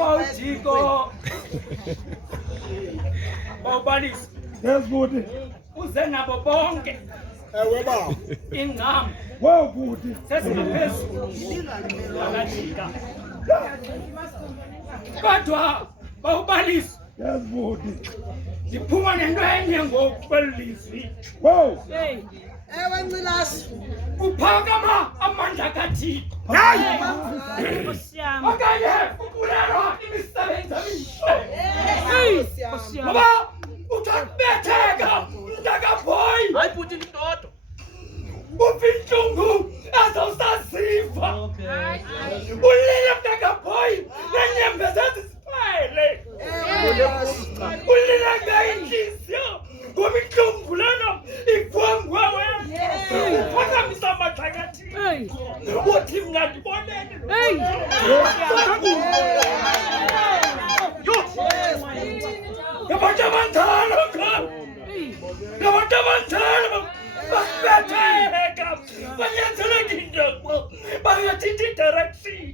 uThixo bawubalisa yesibhuti uze nabo bonke ewe baba ingqam webhuti sesingaphezulu akajika kodwa bawubalisa yesibhuti ndiphuma nento enye ngoku kweli lizwi wo Ewe Ncilasi. uphakama amandla kaThixo okanye ubulelwa imisebenzi emihle ngoba uthakubetheka mntakabhoyi hayi bhuti ndodwa uva intlungu azawusaziva ulile mntakabhoyi nenyembezi ezisipele ulila ngayintliziyo ngoba intlungu lena ikwangwe wena uphakamisa amandla kaThixo uthi mna ndibonene ngabantu abadala ngabantu abadala basibetheka banyanzeleka into bangathinta idirection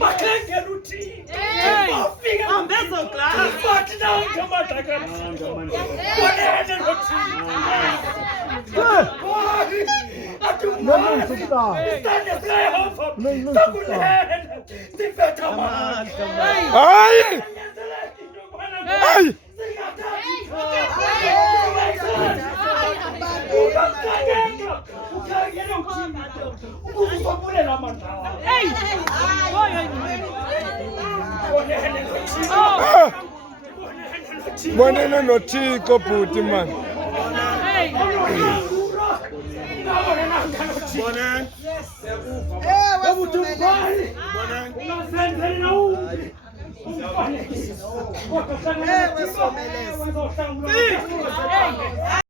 bakhangela uthixo bafika bathi nanke amandla kaThixo bonene noThixo athi isitande sikayehova sakunene sibetha amandla hayi hayi bonene noThixo bhuti man Ewe someleza.